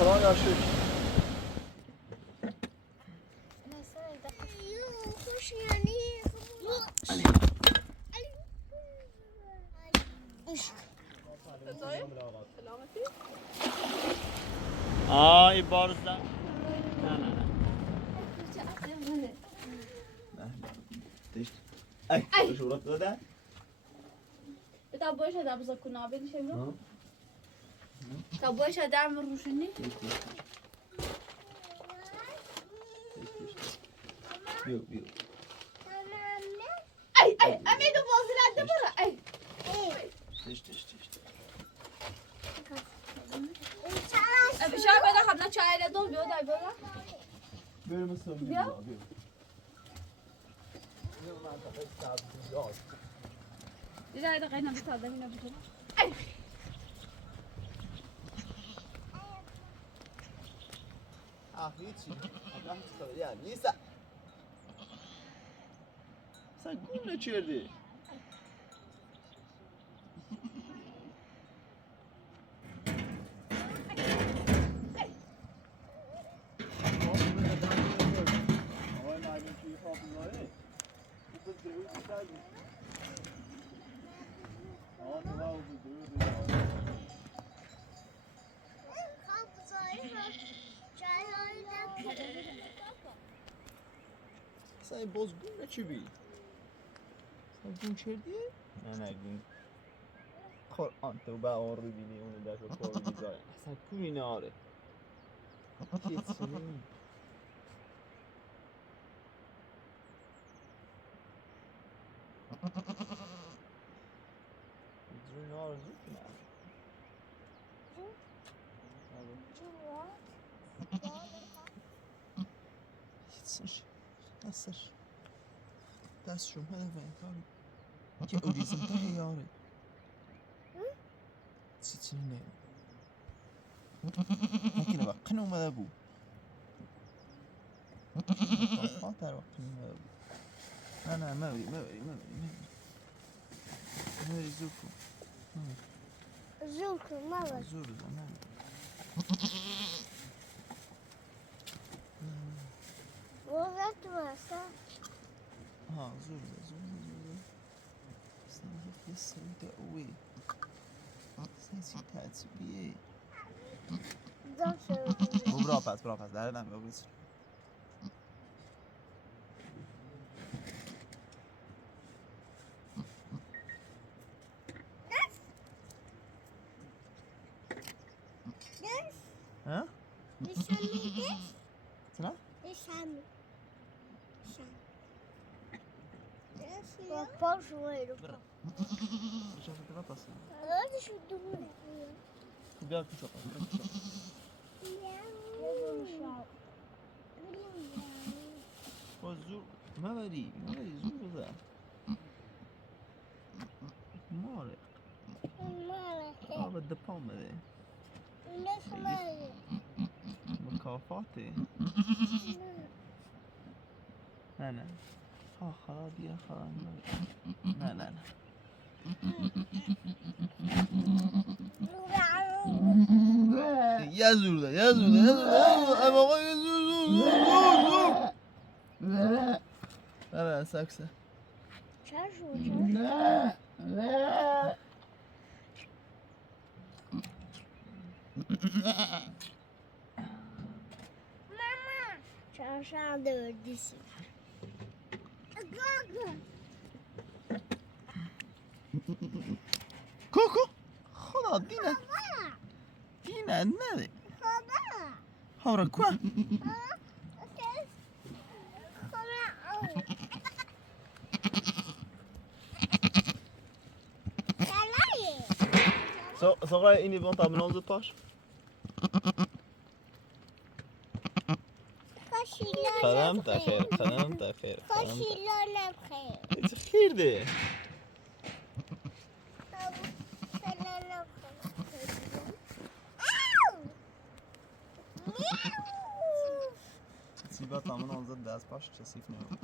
خلاص يا شيخ. خوش يعني آی بارزن. نه نه نه. ای شورت داده؟ تا باش هذا بس كنا عبين شباب تا باش هذا عمر روشني بيو بيو. اي امي دو بازل عند برا اي تش ابي شاي بدا خدنا چای له دو بيو دای برا بيو مثلا بيو بيو. دیگه اینا قینا بتاده مینا بتونه ای هیچی. یا نیسا. سگونه چردی؟ سای بازگونه چی بی؟ سگون چردیه؟ نه گون قرآن تو با آن رو بینی اونو در شو کار بیزاره اصلا کوی ناره کیت سنی زور ناره زور کنه هیچش هستش دست شما هده این کاری که اوریزم ته یاره چی نه ممکنه وقت اومده بود خاطر وقت اومده بود نه مبری زور کن زور بزن ها زور سنجف يسوي تقوي سنسي تعتبيه برا پس در نمی بابیس ها؟ چرا؟ شوف كده تصل بيا كده زور ما بري زور بزن مالك بده پام بده مكافاتي نه خراب یا خراب نه یه زور ده بابا یه زور بله سکسه چهارشنبه دردیسی کوکو خدا دینه نده هورا کو Zag je in die wand aan mijn handen pas? خدمت خیر چه خیر ده سیبا تامن آنزد دست باش چسیف نمید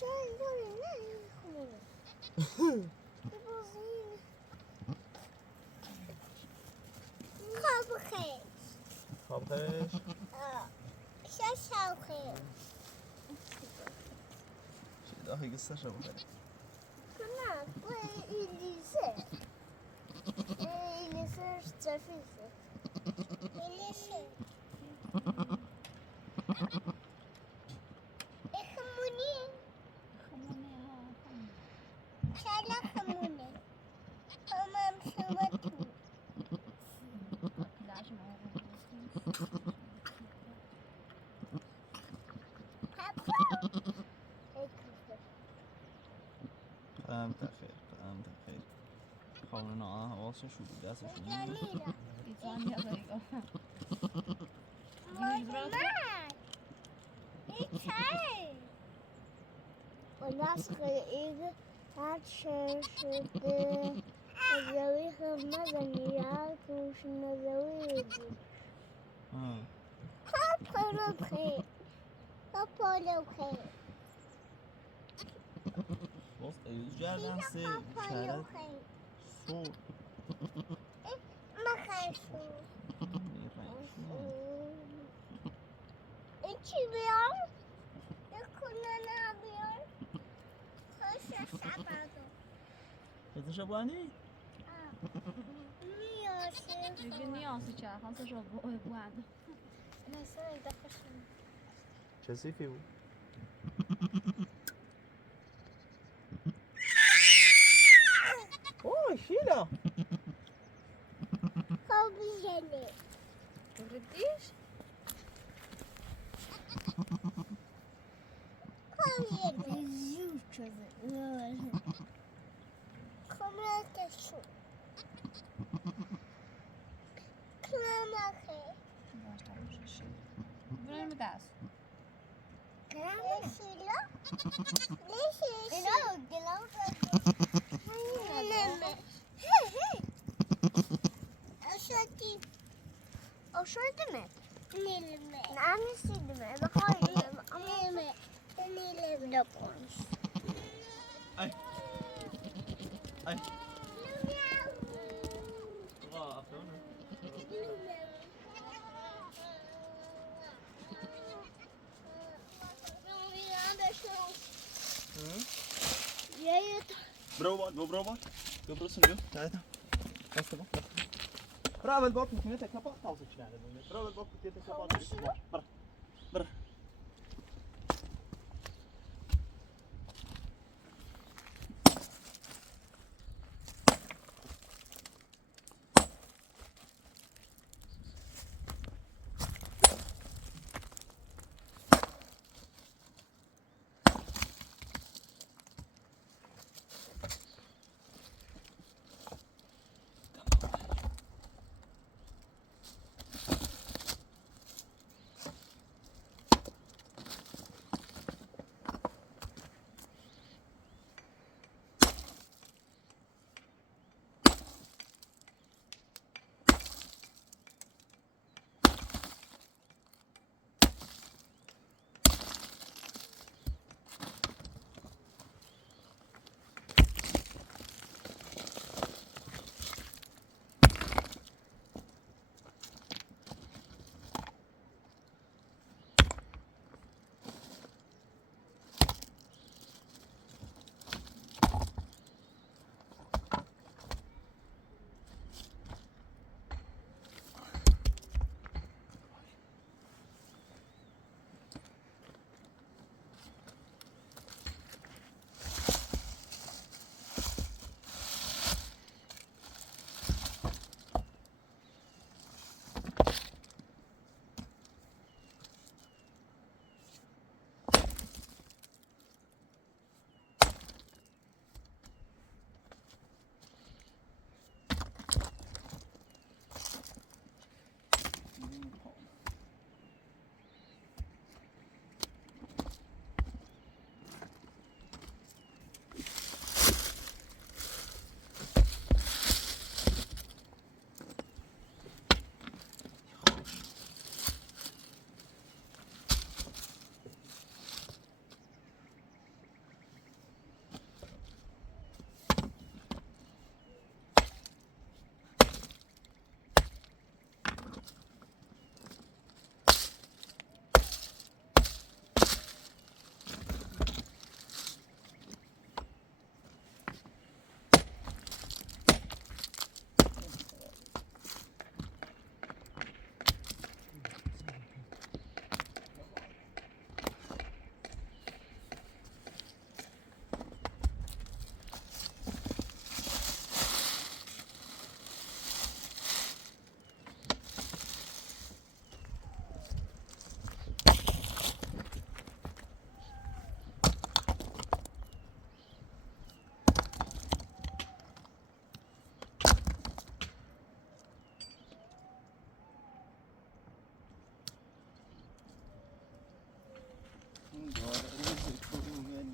چای داره نه خمونه ببازین خواب خیلی خواب خیش شب خیلی شده های گسته شب خیلی نه باید ایلیزه ایلیزه تفیزه ایلیزه خمونی خمونه ها چلا خمونه همم شما تو داشت قدم تخیر قدم تخیر خوابونه نه حواسشون شده دستشون جمیلا ایزان یا بایگاه مامان این چای والله خیلی هرچه شده نزوی خمزنی یا توش نزوی پالو خیلی پالو خیلی باست ایوز جردن سه پالو چهره خیلی سور مخشو میرنشون این چی بیار؟ این کنه نبیار؟ خوش سبادو کسی شبانی؟ میاشه دیگه نیازی چه خواستش رو بوند مثلا این دفعه شما چه سیفی بود؟ اوه شیلا خوابی جنه بردیش؟ خوابی جنه زیو شده کمرکشون کمرکه باش تموشش بریم دست Leşilo. Leşilo. Gelo, gelo. Neme. Hey, hey. Aşağıdaki. Aşağıda mı? Nilme. Annesiydi mi? Hayır. Nilme. Nilme de konuş. Ay. Ay. Aa, aferin. برو باد برو سنجو تعال بس بقى برو اول بوك ممكن تكبر توصل شنو برو اول بوك ممكن تكبر برا برا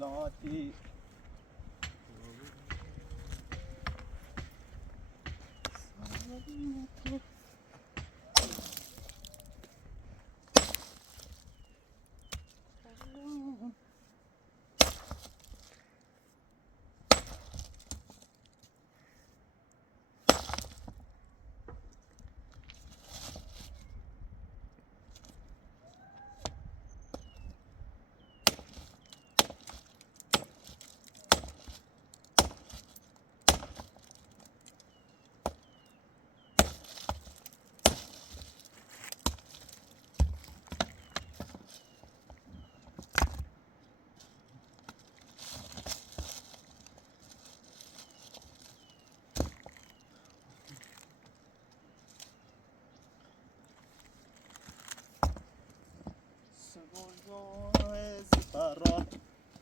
لاتی سپرا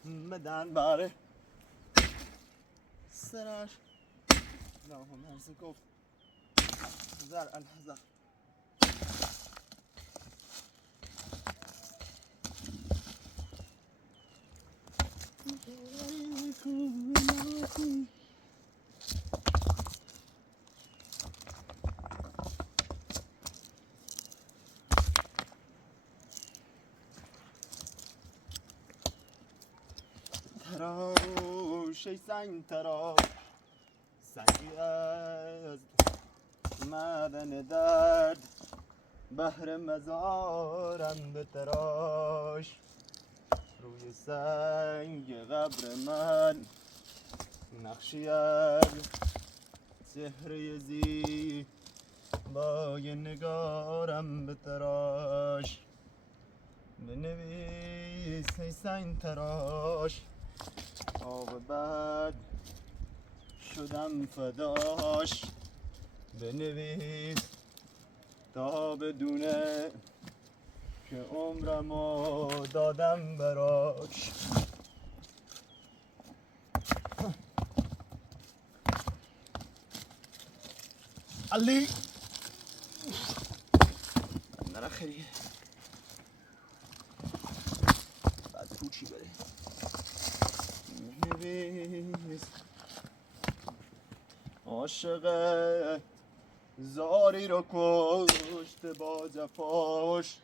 مدن باره سرش اللهم ارزق گفت زر الحذر تراش ای سنگ تراش سنگی از مدن درد بهر مزارم به تراش روی سنگ قبر من نقشی از چهره زی بای نگارم به تراش بنویس ای سنگ تراش آب بد شدم فداش بنویس تا بدونه که عمرمو دادم براش علی نره خیلیه بعد کوچی بره نویس عاشق زاری رو کشت با جفاش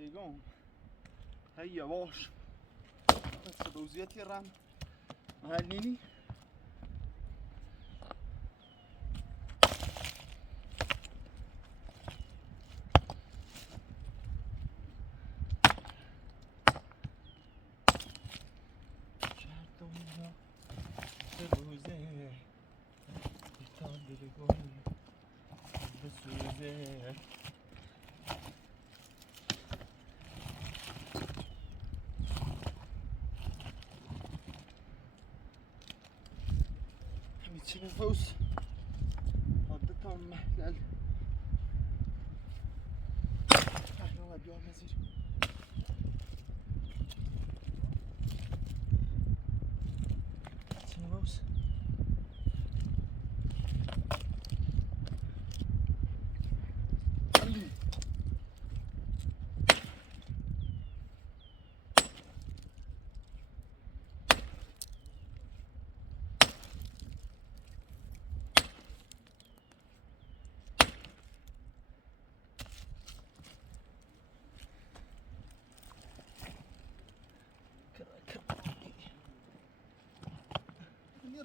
دیگم هيا واش بس بوزيتي الرام هالنيني چی نفوس عادتم محلل احنا بیا مزیر چی نفوس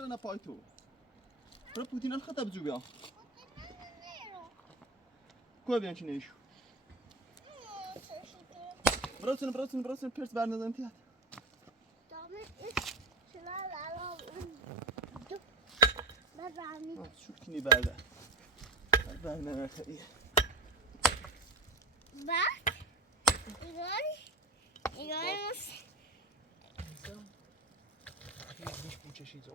أنا بايتو برا بوتين الخطأ بزوبيا كوا بيان شنيشو براتون بيرس برنامه انتهت شو كني بعد برنامه خير بعد ایران چیزا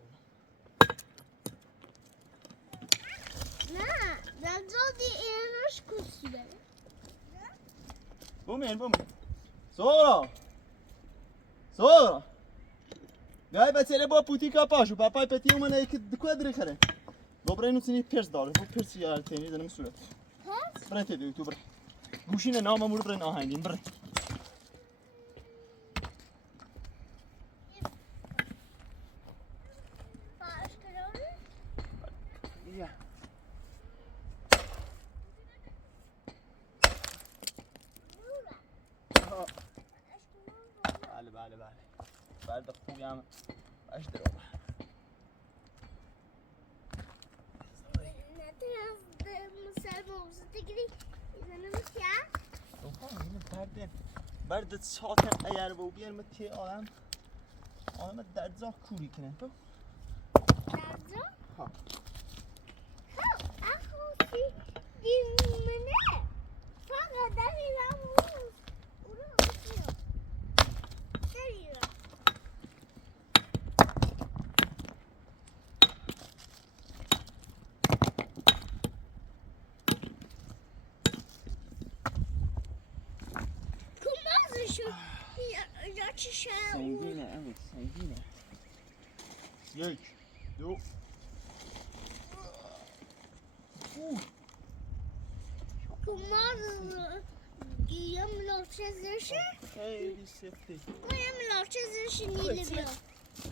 نه دادی اینش کسیه بومین سورا گای بچه با پوتی کپاشو پاپای پتی اومنه که دکودری خره دوباره نوسینی پرس داره بو پرس یار تینی دنم صورت پس برای تدیو تو بره گوشین ناممون برای آهنگین بره باش کنم یا بله بعد خوبی هم اش درو برد ساعت اگر با بیار متی آدم درد زاه کوری کنه تو ها سنگینه امید سنگینه یک دو خیلی سفته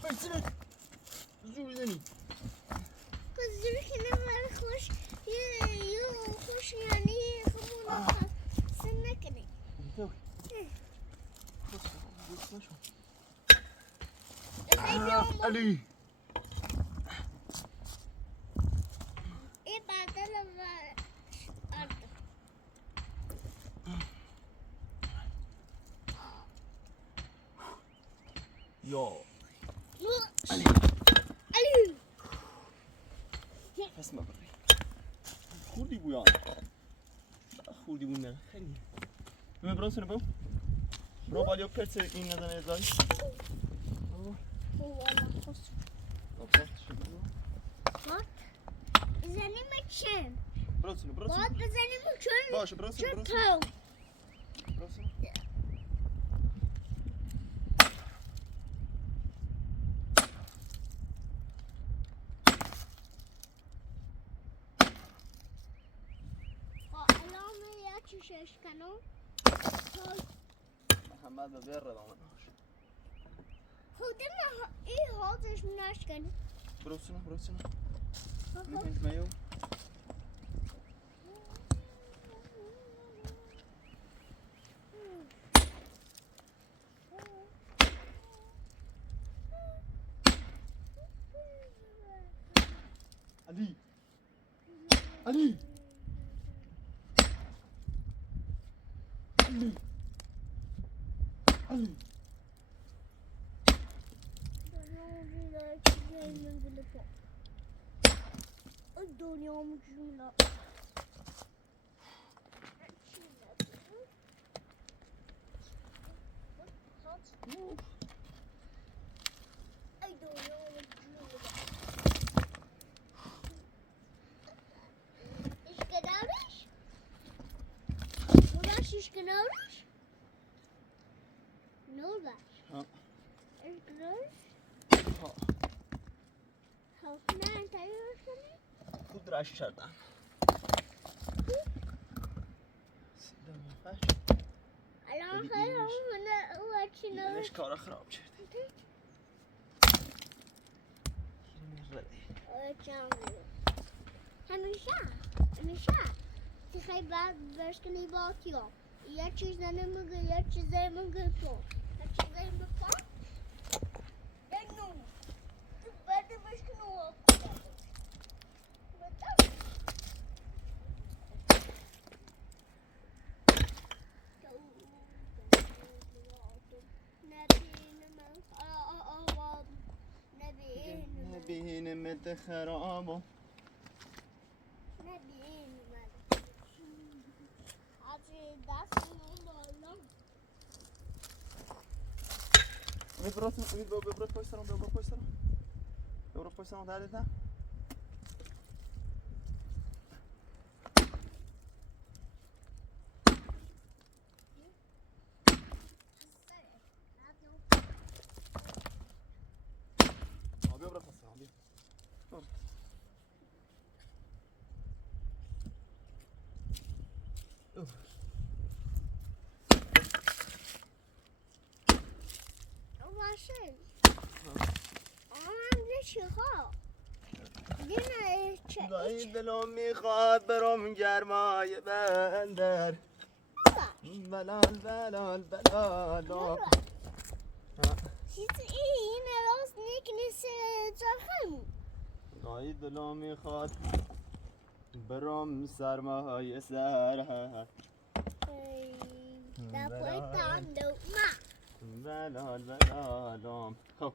برسنه زور بزنی تو بس نشو علی یا پس ما بری خوردی بویان خوردی بوی نه خیلی بهم برانسونه بو برو بالیا پرس این نزنه ازای برانسونه باشه برانسونه محمد ببیر ردامناش برانسونه نکنید میو علی علی علی علی دنیامو جونا ای دنیامو جونا İş kanalmış? Ne olur? ها İş kanalmış? ها Halkına enteresan. خود راش کردم سیدم فش الان خیلی همونه او چینا دیدنش کارا خراب کرد همیشه تخیل بعد برشکنی با کیا یه چیز نمیگه یه چیزی میگه تو یه چیزی میگه بنو تو بعد برشکنی و نبین مد خرابو امید برات پای سرم پشت سرم دردتم بیا برو پس سرم بیا باشه چی ها دیگه گاهی دلم میخواد برم گرمای بندر بلال بلال بلال چیزی این راست نیکنیسه جاهم گاهی دلم میخواد برم سرمای سر دپای تاندو ما بلال بلالم خب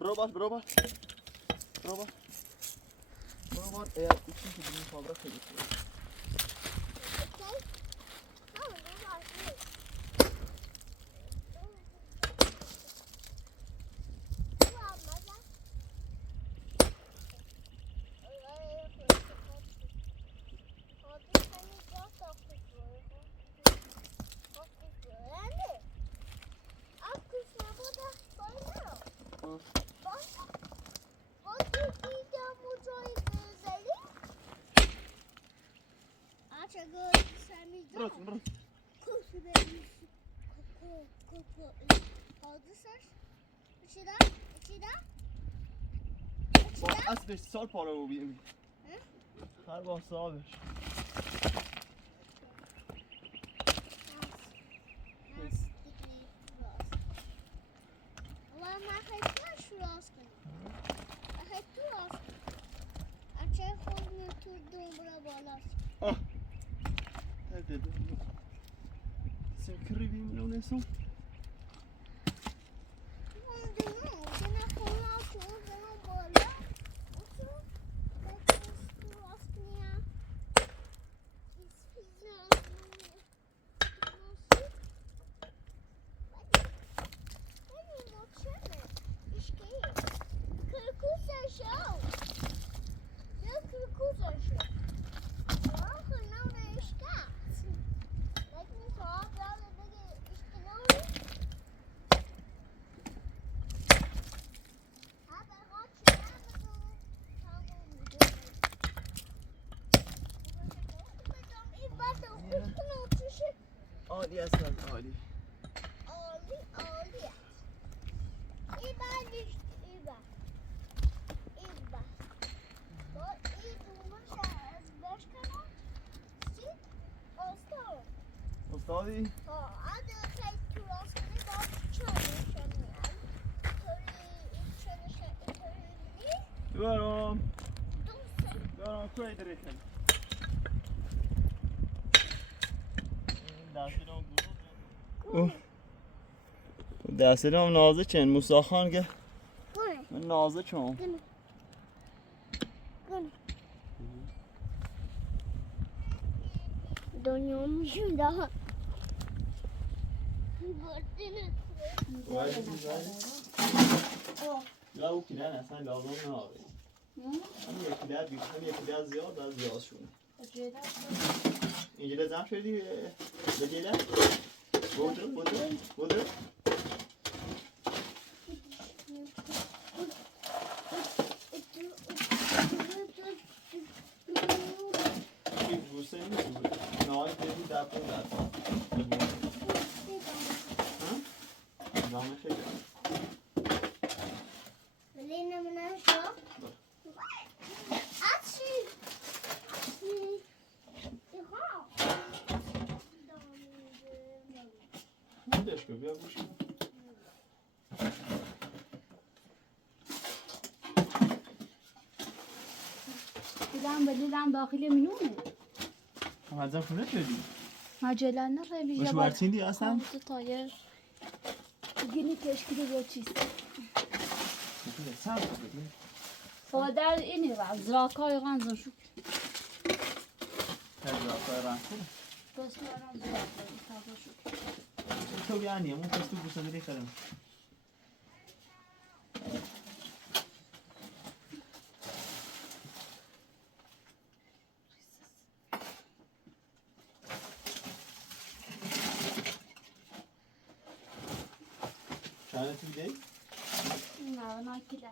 برو بار برو بار برو بار برو بار ایچی که بینی خابره خیلی خوبه برو برو با اسبش سال پاره رو بیم هر با صاحبش سکری بیم رو نیستم عالی هستن عالی افتادی؟ برام برام کجای داری کنی؟ دستی هم نازه چند موسا خان که نازه چون دنیا میشون ده لا او کلن اصلا لازم نهاره هم یکی در زیاد از زیاد شونه اینجا لازم شدی بجیله بودو بوسه نیست نهایی دیدی در پون در پون نامه خیلی ولی نمونه شو اچی بودش که بیا گوش کن دیدم بلیدم داخل منونه همزم کنه شدی مجله نره بیجا باش ورچین دی اصلا تایر گینی کشکیده با چیست سر بودی فادر اینی و زراکای غنزن شو تجربه رنگ بس میارم زراکای شو تو بیانی همون پستو بوسه داری خرم كانت بدي نه ناکیده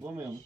Vamos mesmo.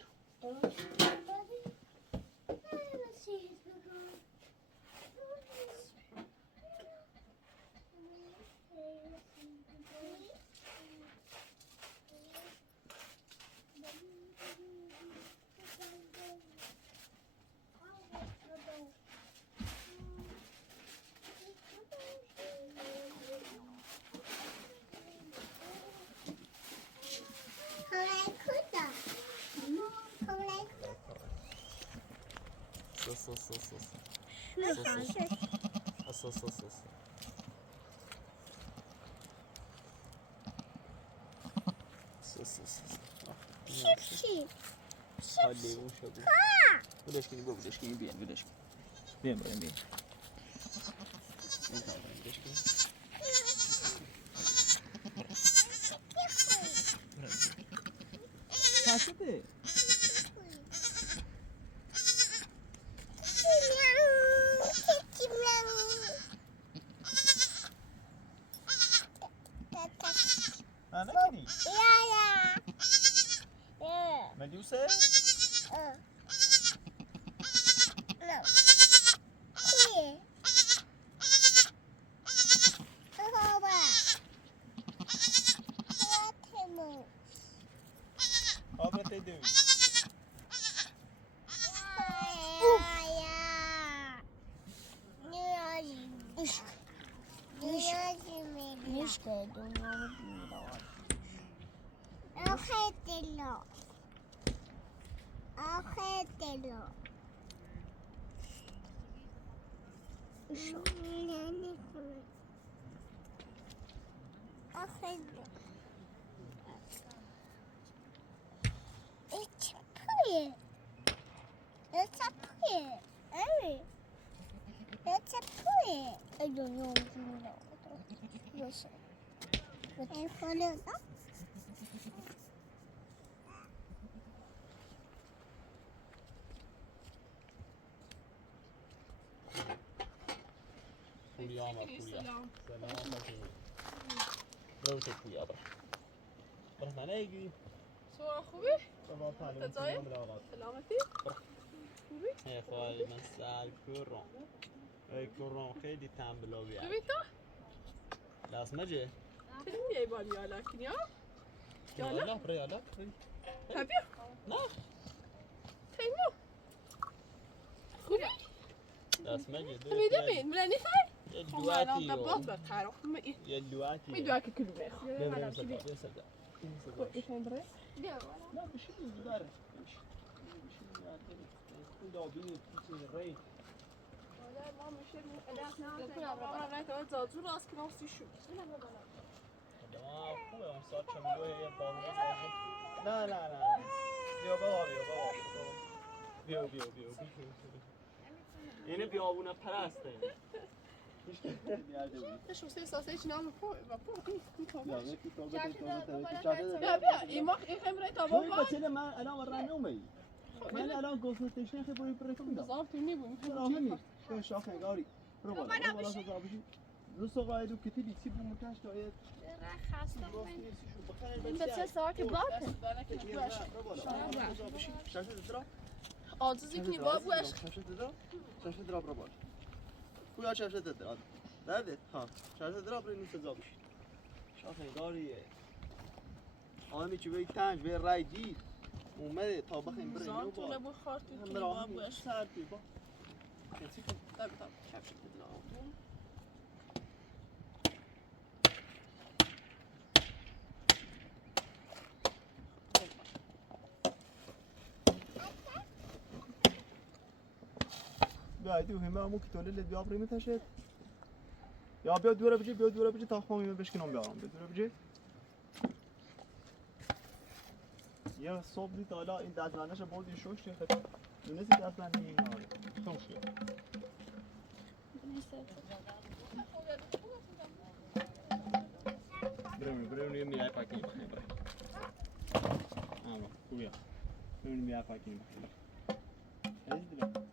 Hadi uşağı. Bulaşkini bu bulaşkini bir bulaşkini. Bien, bien, bien. Kaçtı? Ana kedi. Medusa? Cobra te deu. I don't know. Listen. And follow that. Pulya ama pulya. Selam. برو تو پویا برو. برو من ایگی. صورة خوبی؟ بابا تعلیم تزايد؟ ملاقات. سلامتی؟ خوبی؟ ای خواهی من سر کرم. ای کرم خیلی تنبلابی خوبی تو؟ لازم نجی. تنی ای بانی حالا کنیا؟ یالا برو یالا. تبیا؟ نه. تنیو؟ خوبی؟ لازم نجی. میده مين ملانی خیر؟ یه خب من الان لواتی دبلات رو. بخیر خب یه لواتی. میدونم که کلی میخ ببریم صدا. بیا صدا. خب میخوایم برای؟ نه بشین داره. بشین دابی چیز ری. ما میشه نه زازو راست کنم سیشو آه خوبه اون ساعت چه میگه یه بارون نه بیا بابا بیا اینه بیابونه پرسته شو سه ساسه هیچ نام پو و پو بیا بیا این ما این خمره تا شوی بابا بچه من الان ورن نومی من الان گفتش نه خیلی براتون داد بزاف تو میبونی همین تو شاخه گاری برو بالا سزا بشی روسو قایدو کتی لیسی بو متاش داید خسته این بچه ساعتی باته. آزوزی کنی با بوش شفت درا برو بالا کویا شفت درا درده ها شفت درا برو نیست سزا بشی شاخه گاریه آمی چی به تنج به رای گیر اومده تا بخیم بریم زان تو نبو خارتی کنی با بوش سر بی با کسی کن طب کفش بدنا بیا ایدو همه همون که توله لد بیابری میتشد یا بیا دوره بجی تا خواهیم بشکنم بیارم بیا دوره بجی یه صبح دید حالا این دستبندش بردی شوش خیلی دونستی دستبندی این آره خون شد بریم یه میای پاکی بخیم بریم آمه خوبیه بریم میای پاکی بخیم بریم عزیز بریم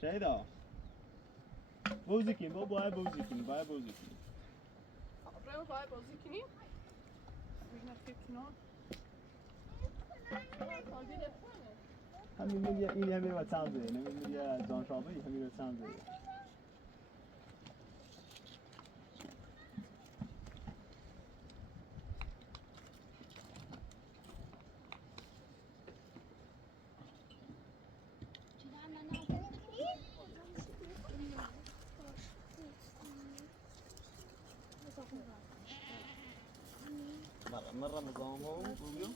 شهیدا بوزی کنیم باید بوزی کنیم برای باید بازی کنیم بگنه فکر کنم همین میگه این همین رو چند زده نمیگه دانشابه همین رو چند زده مرة نظامه ويوم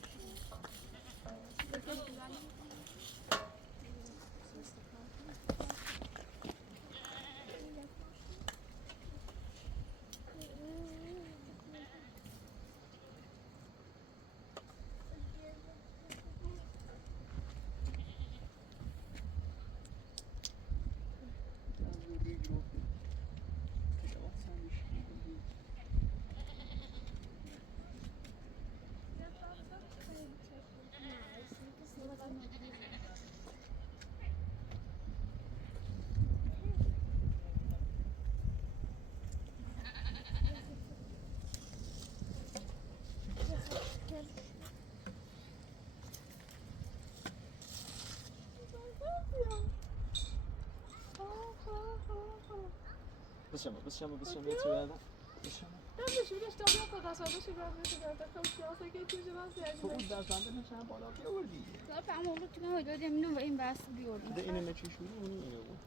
بس شما يا ترى هذا بس شما لا مش ليش تبغى قصة بس بعد كم سياسة كي تيجي ناس فوق درس عندنا شام بالا بيوردي لا فهموا لك ما هو ده منو وين بس بيورد ده إنه ما تشي شو وني إنه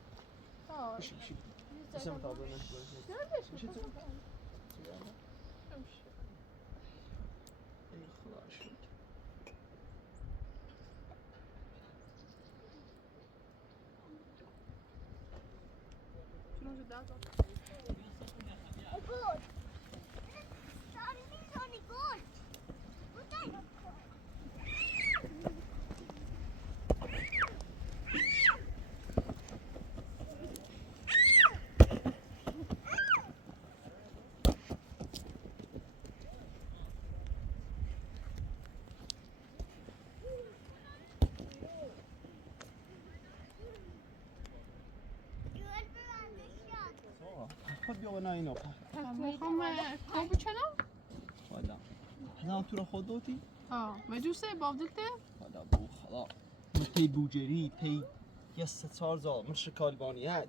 اه بس بس ما تعبنا لا ليش مش ترى امشي إيه خلاص شنو جدات Good. Sorry, Sonny, good. Good. خود بیا نه اینو میخوام کوب چنم حالا حالا تو رو خودتی اه مجوسه بافدلته حالا بو خلا تی بوجری تی یه ستار زال من شکالبانیت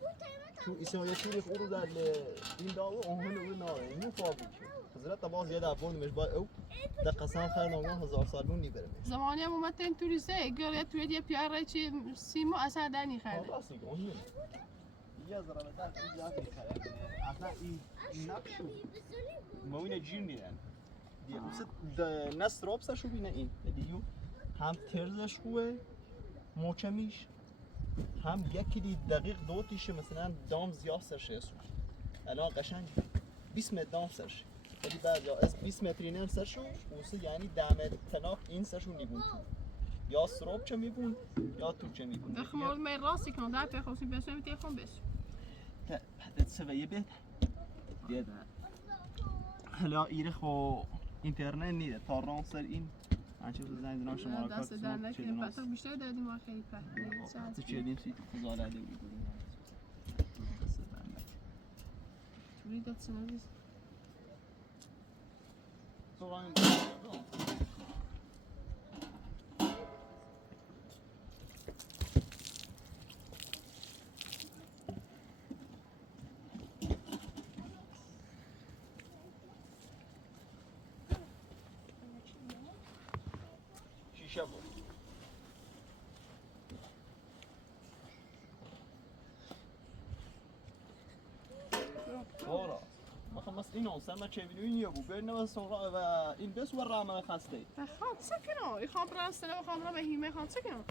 تو ایسایی توری خورو در این داو آهن او ناره نو فابی حضرت باز یه دفعه مش با او در قسم خیر نامون 1000 سال بون نیبرم زمانی هم اومد این توریسته گره توی یه پیاره چی سیمو اصلا دنی خیلی راستی اون نه یه ذره در اینجا میخره اصلا این نقشو موین جیر نیرن دیگه مثل نست رابسه شو بینه این دیگه هم ترزش خوبه محکمیش هم یکی دی دقیق دو تیشه مثلا دام زیاد سرشه سو الان قشنگ 20 متر دام سرشه ولی بعد یا از 20 متری نم سرشو واسه یعنی دم تناق این سرشو نیبون تو یا سراب چه میبون یا تو چه میبون دخمال می راستی کنم در پیخواستی بسیم تیخون بس بعد سویه بیت بیت حالا ایره خو اینترنت نیده تا ران سر این هرچی تو زنگ زنان شما را دست در نکنیم پس بیشتر دادیم ما خیلی پهنید تو چه دیم سی تو خزاله ده بودیم توی داد سنویز تو ران شیشه بود بورا ما خلصت اینو سر ما چه ویدیویی بود برنامه و این بس و رام خسته خان سکنو خان برای سنو خان را به هیمه خان سکنو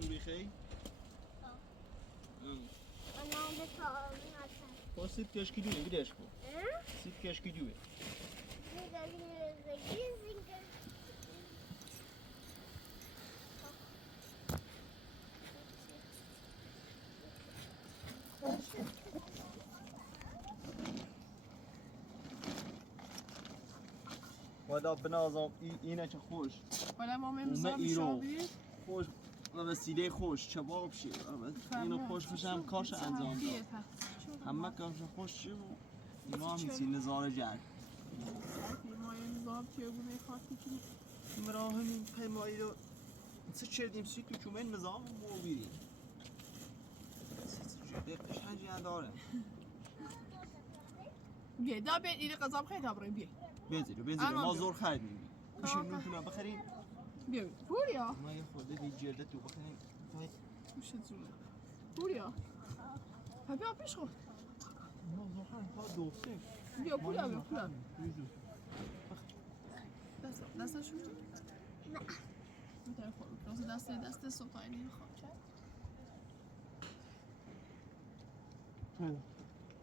توریخی؟ أنا بتعاون خب سیت کشکیدوه بیدش کن سیت کشکیدوه ودا بنازم اینه که خوش ولا ماما وما مزام إيرو. شابي خوش و وسیله خوش چباب شه اینو خوش بشم کاش انجام داد همه کاش خوش شه و اینا هم میسی نظاره جرد ما مزام تيوبني خاطي كده مراه همین پیمایی رو چه چردیم سوی تو چومن نظام مو بیریم چرده قشنجی نداره بيه دا بين إلي قزاب خيط أبري بيه بزیرو الان ما بیا. زور خرید میبینیم میشه نونتونه بخریم بيه بوريا ما یه خورده به جرده تو بخریم وش تزونه بوريا هبيع بيشخو ما زور خرید ها دوسته بيه بوريا بيه بوريا دست شو لا. انت يا اخوي دست سلطاني خاب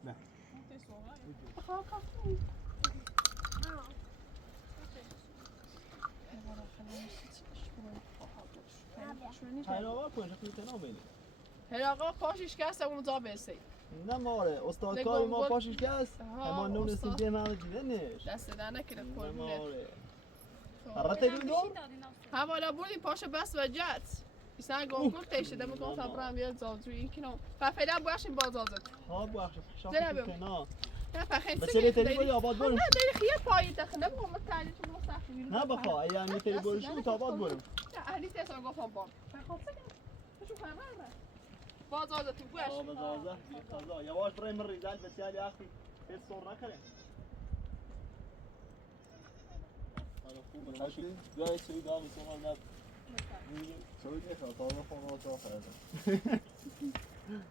لا. خاب كافي حیراوه کنش خیلی تنها بینیم هلا آقا پاشش کست اون مزابستی نه ماره استاد نگاه کاری ما گل. پاشش کس آها، اما نونستیم استاد. دیم همه دیدنش دست در نکنه نه قربونه ماره رت دیدو هم حالا بردیم پاشو بس و جت ایسا گل تیشه دم گفت ابرام بیاد زازوی این کنم فعلا باشیم بازازت ها بخش شاخ زنبم. تو کنا نه فخین بس یه تری بودی آباد برم نه دیگه خیلی پایی دخنه بگم متعلی تو مستخدم نه بخوا اگه هم یه تری بودی تا آباد برم نه اهلی تیسا گفتم بام خب سکن بشو خبر بازازت بوش آب زازه خدا یواش برای من ریزل بسیاری اخی بس سر نکنه حالا خوبه نشی جای سوی دام سوال نب سوی نیست تا خونه تا خرده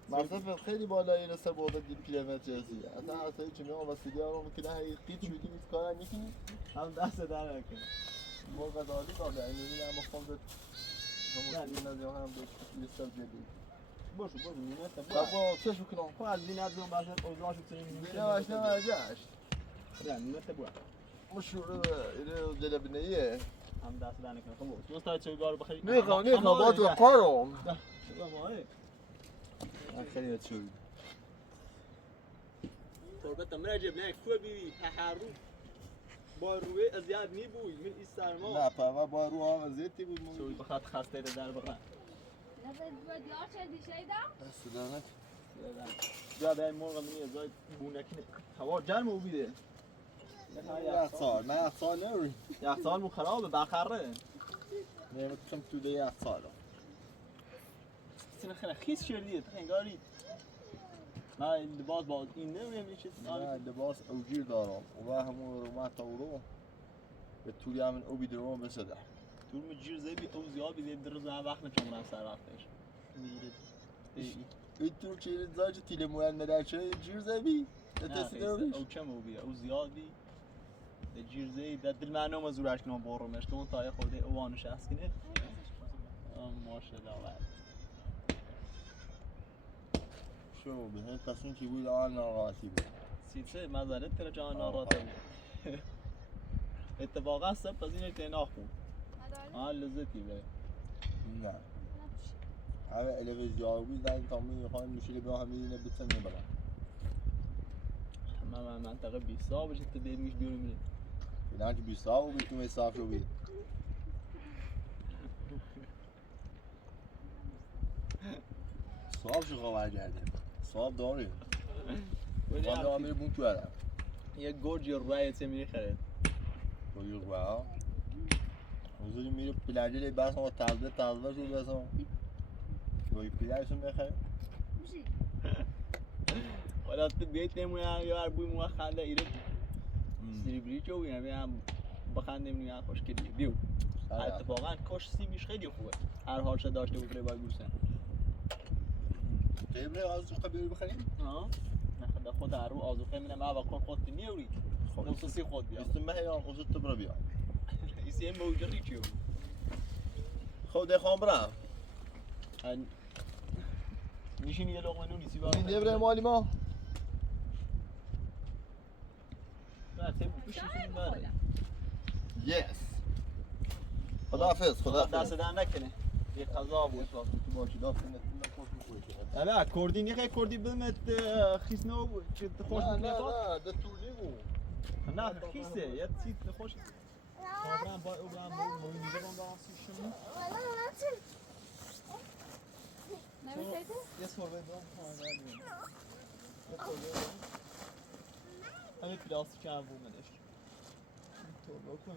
مسافت خیلی بالایی رسه بوده 2 کیلومتر رسی اصلا اصلا چی میام وسیله ها رو میکنه هی قیت شدی نیست کار میکنی هم دست در نکنه موقع دالی داده این هم خونده همون این نزیان هم به سر جدی باشو نیمه تا بابا چش بکنم خب از این ادرون بعد اوضاعشو بتونیم بینه واشنه مرجعش نه نیمه تا بود مشهوره اینه دل بنیه هم دست در نکنه خب دوست داری چه گارو بخری نیخوام با تو کارم ماره خیلی چوی تربت مرجب نه کو بی تحرو با روی ازیاد می بوی من این سرما نه پا با رو هم زیتی بود سوی بخاط خسته در بقرن دست دارنک جا به مرغ منی ازای بونکی هوا گرم و بیده من اخصار نروی یک سال مو خرابه بخره نمیتونم تو ده اخصار سینه خیلی خیس شدیه تو انگاری من لباس با این نمیم یه چیز من لباس اوجیر دارم و همون رو من تورو به طولی همین او بیدرون بسده طول مجیر زیبی او زیاد بیده در روز وقت نکنم سر وقتش میگیره این طور چیره زاج تیل موین مدرچه جیر زبی تسی داروش او کم او بیه او زیاد بی ده جیر زیب ده دل معنی هم زورش کنم بارمش که اون تایه خورده اوانش هست کنه ماشالله شو به هم تصمیم که بود آن ناراحتی بود سیتسه مزارت تر جان ناراحته بود اتفاقا سب از اینه که ناخون لذتی به نه همه الویز جاوی زن تا میخوایم مشکل به همین اینه بتن میبرن من منطقه 20 سال بشه تا بیمیش بیرون میره اینا که 20 سال بود تو مسافر رو بید صاحب شو خواهر گردیم صاحب داریم من دارم میره بون تو هرم یه گرج یا رایت میری خرید کویو با حضوری میره پلنجه بس ما تازه شو بسام کوی پلنجه میخره ولی تو بیت نمونه یا هر بوی موقع خنده ایره سری بریچ رو بینم هم بخنده نمیدونم خوش کردی بیو اتفاقا کاش سیبیش خیلی خوبه هر حال شد داشته بود روی گوسن تیبله آزوقه بیاری بخریم؟ ها نه خود هر رو آزوقه میرم اول خود میوری نوسوسی خود بیا بیستم بهیان خودت تو برو بیا ایسی این موجودی چیو خود خواهم برم میشین یه لقمه نونی سی این دیبره مالی ما یس خداحافظ دست در نکنه یه قضا بود باشی دست نه کردی نیخه کردی بدمت خیس نو بود که خوش نه میکنه نه تو نه ده طولی بود نه خیسه یه چیز خوش کامران با او با موی دیگه با آسیشون نمی‌خوایده؟ یه سربه دام کامران یه سربه همه پلاستیک هم بومدش تو بکن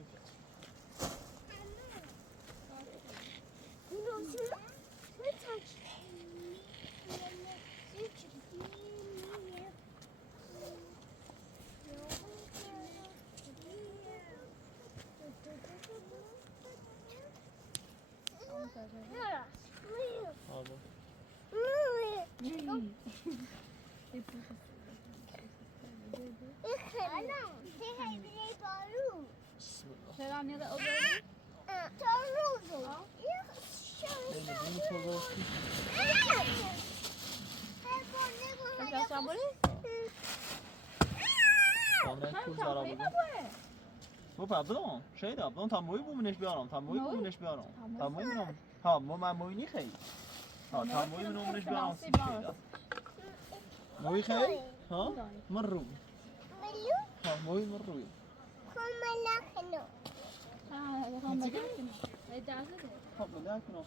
چرا نیده او Kasih boleh? کامران کول زارا بود بو پابلون شاید پابلون تا موی بومنش بیارم تا موی بومنش بیارم تا موی منم ها من موی نی خیلی ها تا موی منومنش بیارم سی شاید موی خیلی ها من رو ها موی من روی خب من ده کنم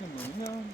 نمیدونم.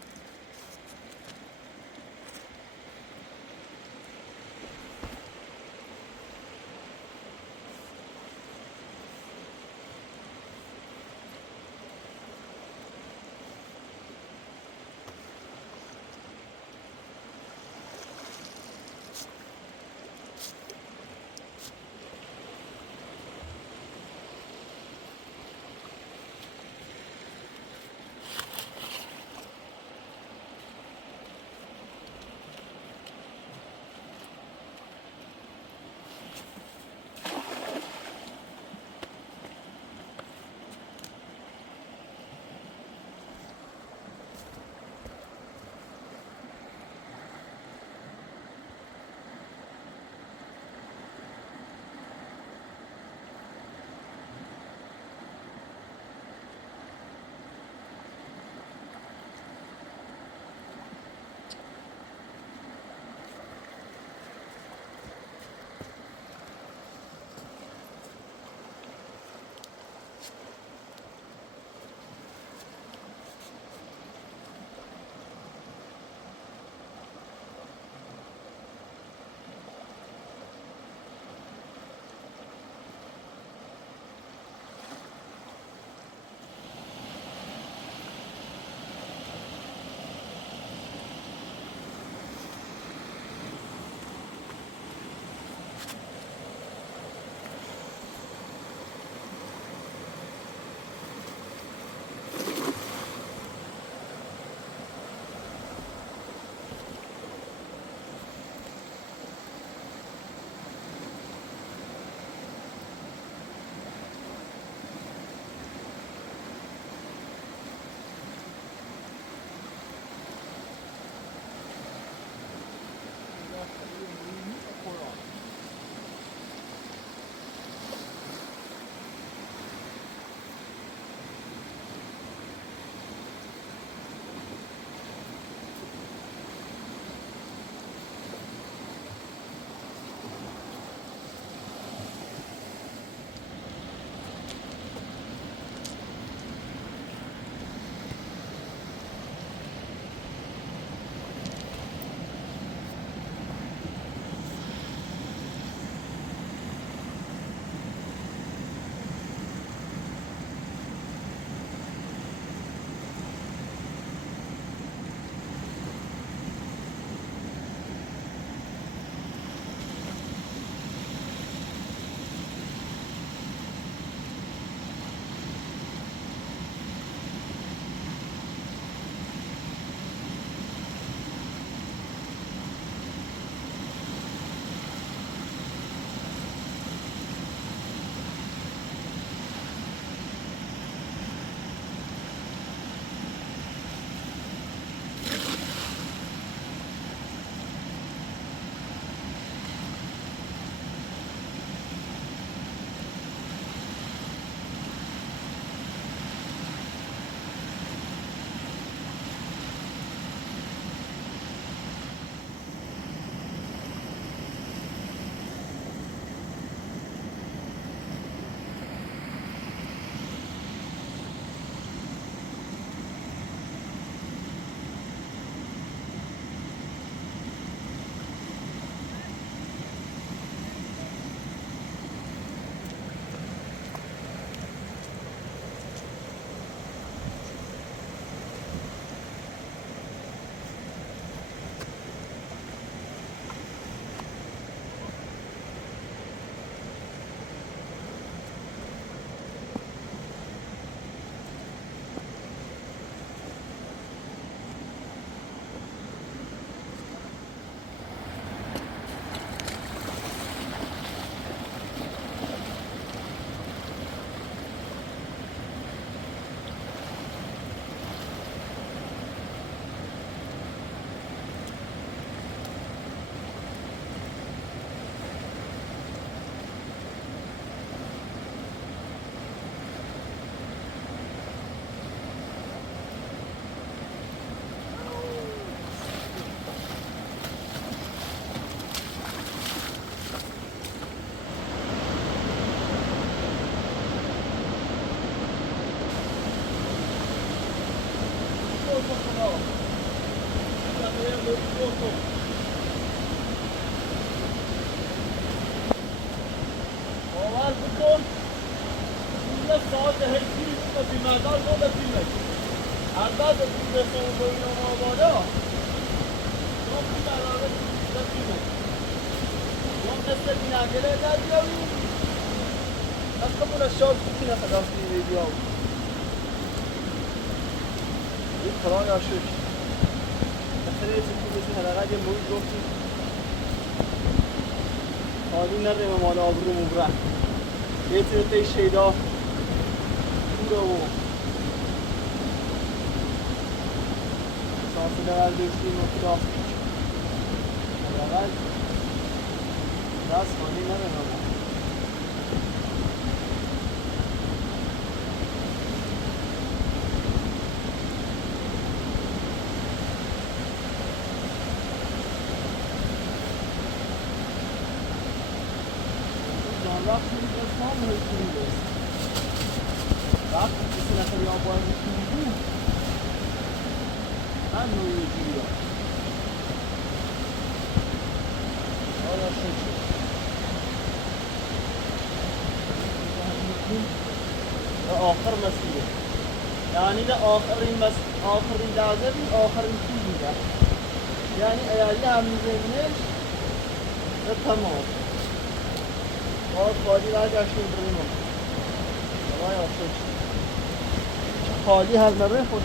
باور بکن یه ساعت هیچی رو به مدار رو به فیلمش هر بعد این رسون به این آماده رو که براره به فیلمش اون مثل بینگره ندیاوی از کمون شاد بکنه خدا فیلم ویدیو این قرآن آشوش مثلا یه چیزی بسی حداقل یه موید گفتیم حالی نریم مال آبرو مبره یه چیزی شیدا خوره و سانسی لول داشتیم و کلاس حداقل دست حالی نریم وقتی اسلام هستیم است وقتی کسی نخواهی آبایی میکنی من نوعی جوری آیا شد آخر مسیره یعنی ده آخرین لحظه آخرین چیز میگه یعنی ایالی هم میزنیش و تمام خالی را گشتیم بریم خدای آشوش خالی هر نره خود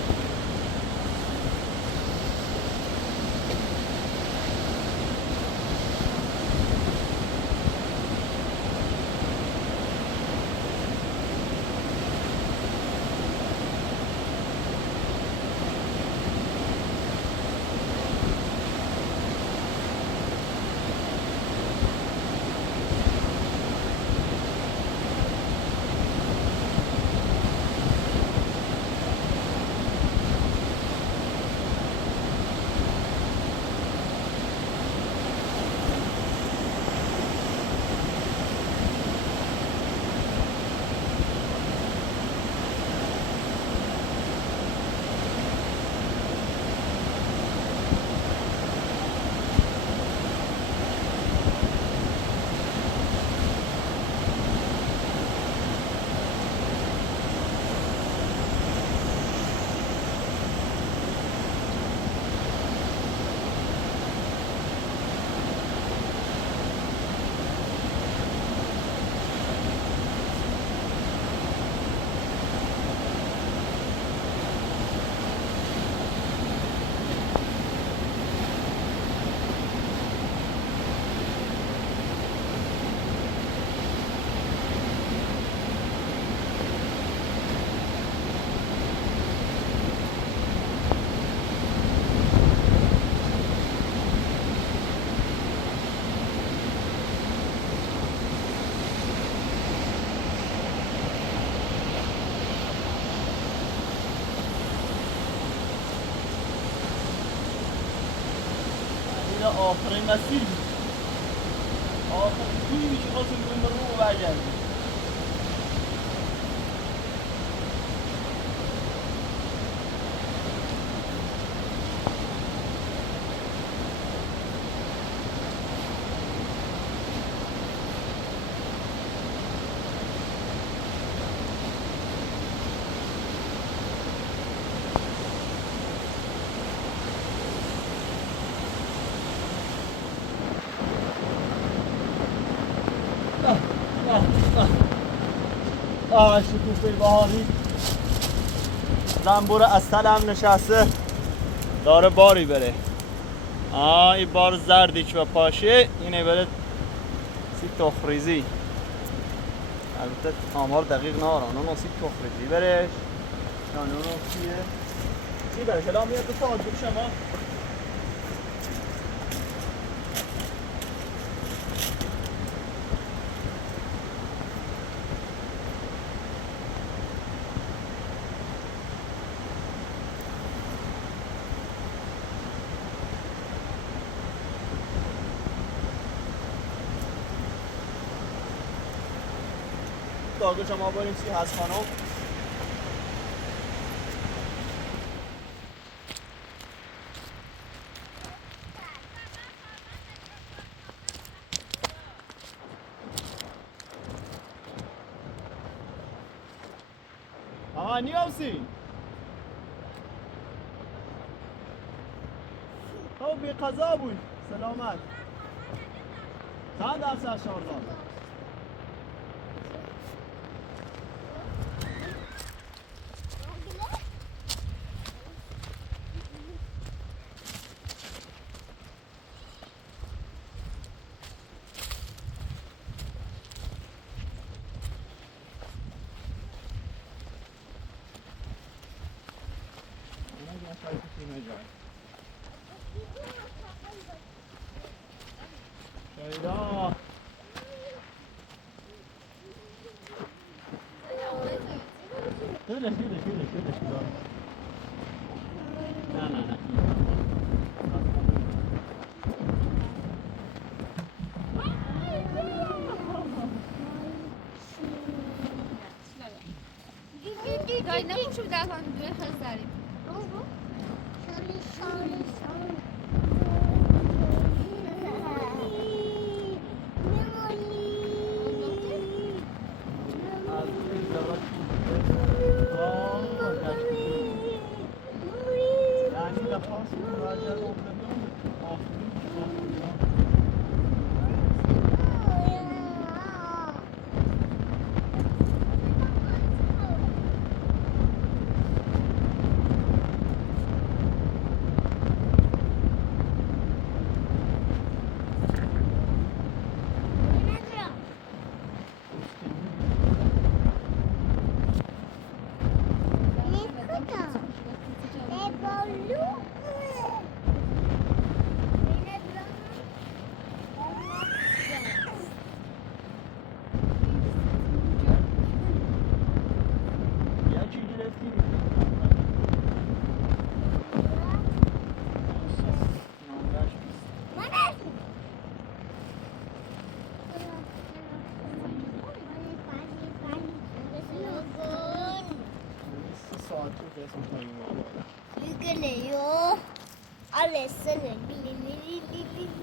آخرین مسیر بود آخرین توی که خواستیم بریم رو برگردیم شکوفه بهاری زنبور اصل هم نشسته داره باری بره این بار زردیچ و پاشه اینه بره سی تخریزی البته آمار دقیق ناران اونو سی تخریزی برش یعنی اونو چیه چی برش الان میاد تو ساعت بود شما داغ شما بریم سی هست خانم معنی اوسی خب بی قضا بود سلامت چند درس از شاردان شایدا شده نه دایی نمیشه در من دوی خیلی داریم Look at you. I'll listen.